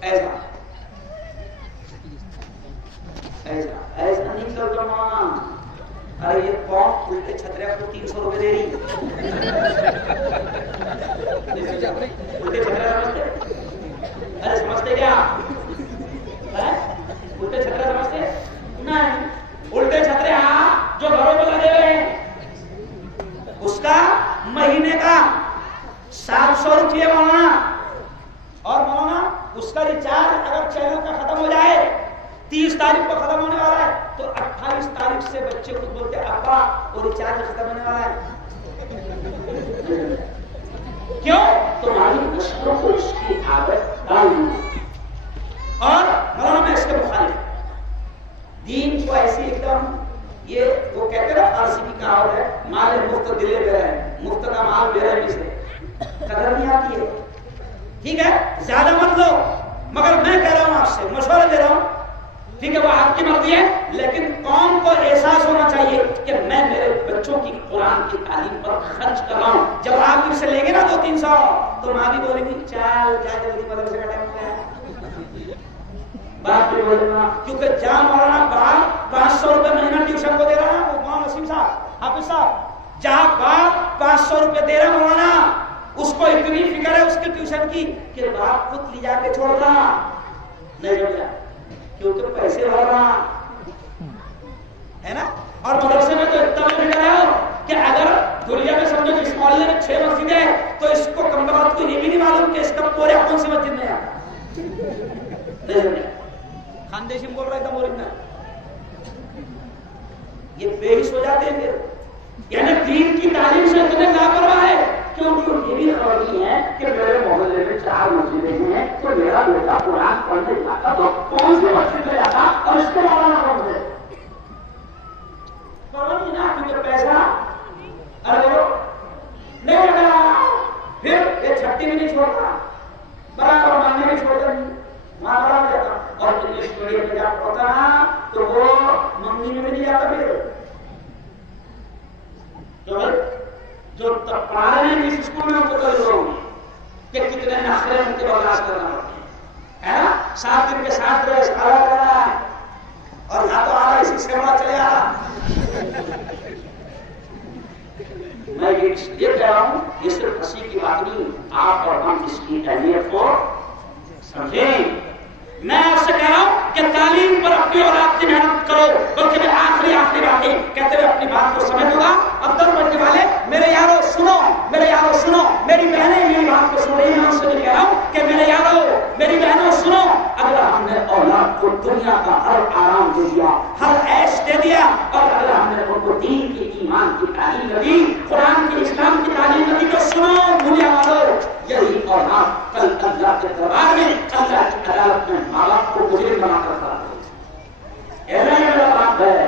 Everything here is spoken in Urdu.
ایسا ایسا ایسا نہیں کرتا ماں. ارے یہ کون الٹے چھترے کو 300 روپے دے رہی؟ الٹے چھترے سمجھتے؟ ارے سمجھتے کیا؟ الٹے چھترے سمجھتے نہیں. الٹے چھترے ہاں جو گھروں میں لگے ہوئے ہیں اس کا مہینے کا 700 روپئے مولانا. اور مولانا اس کا ریچارج اگر چینل کا ختم ہو جائے 30 تاریخ کو ختم ہونے والا ہے تو 28 تاریخ سے بچے خود بولتے ہیں ابا وہ ریچارج ختم ہونے والا ہے. کیوں؟ تمہاری نسلوں کو اس کی عادت ڈالنی. اور مولانا میں اس کے مخالف دین کو ایسی ایک دم یہ وہ کہتے ہیں نا فارسی کی کہاوت ہے مال مفت دلے بے رہے مفت کا مال بے رہے سے قدر نہیں آتی ہے. ٹھیک ہے زیادہ مت لو مگر میں کہہ رہا ہوں آپ سے مشورہ دے رہا ہوں. ٹھیک ہے وہ آپ کی مرضی ہے لیکن قوم کو احساس ہونا چاہیے کہ میں میرے بچوں کی قرآن کی تعلیم پر خرچ کر رہا ہوں. جب آپ ان سے لیں گے نا 200-300 تو ماں بھی بولے گی چل جا جلدی مدرسے کا ٹائم ہو گیا. باپ بھی بولے گا کیونکہ جہاں مولانا باپ 500 روپے مہینہ ٹیوشن کو دے رہا ہے وہ مولانا وسیم صاحب حافظ صاحب جہاں باپ 500 روپے دے رہا مولانا اس کو اتنی فکر ہے اس کے ٹیوشن کی کہ باپ خود لے جا کے چھوڑ رہا نہیں سمجھا کیونکہ پیسے بھر رہا ہے نا. اور مدرسے میں تو اتنا فکر ہے کہ اگر دنیا میں سمجھو اس محلے میں 6 مسجدیں ہیں تو اس کو کم بخت کو یہ بھی نہیں معلوم کہ اس کا پورے کون سی مسجد میں ہے. نہیں سمجھا خاندیشی بول رہا ہے تھا مورد میں یہ بے حس ہو جاتے ہیں پھر. یعنی دین کی تعلیم سے اتنے لاپرواہ ہے کہ ان کو یہ بھی خبر نہیں ہے کہ میرے محلے میں 4 مسجدیں ہیں تو میرا بیٹا قرآن پڑھنے جاتا تو کون سی مسجد میں جاتا اور اس کے مولانا کون سے نہیں نا کیونکہ پیسہ ارے نہیں لگا پھر یہ چھٹی بھی نہیں چھوڑتا برابر ماننے بھی چھوڑتا نہیں وہاں بڑا ہو جاتا. اور انگلش میڈیم میں جب ہوتا تو وہ منگنی میں بھی نہیں جاتا. پھر جو پڑھا رہے ہیں جس اسکول میں ان کو کوئی ضرور نہیں کہ کتنے نخرے ان کے برداشت کرنا پڑتے ہیں 7 دن کے 7 ڈریس کھڑا کرنا ہے اور نہ تو آ رہا اسی سے بڑا چلے آ رہا. میں یہ کہہ رہا ہوں یہ صرف ہنسی کی بات نہیں آپ اور ہم اس کی اہمیت کو سمجھیں. میں آپ سے کہہ رہا ہوں کہ تعلیم پر اپنی اولاد کی محنت کرو بلکہ میں آخری بات کہتے ہوئے اپنی بات کو سمجھ لوں گا. اب در بننے والے میرے یارو سنو میری بہنیں میری بات کو سن رہی ہیں. ان سے بھی کہہ رہا ہوں کہ میرے یارو میری بہنوں سنو اگر ہم نے اولاد کو دنیا کا ہر آرام دے دیا ہر عیش دے دیا اور اگر ہم نے ان کو دین کی ایمان کی تعلیم دی قرآن کی اسلام کی تعلیم دی تو سنو دنیا والوں یہی اولاد کل اللہ کے دربار میں اللہ کی عدالت میں ماں باپ کو مجرم بنا کر کھڑا کرے. ایسا ہی میرا بات ہے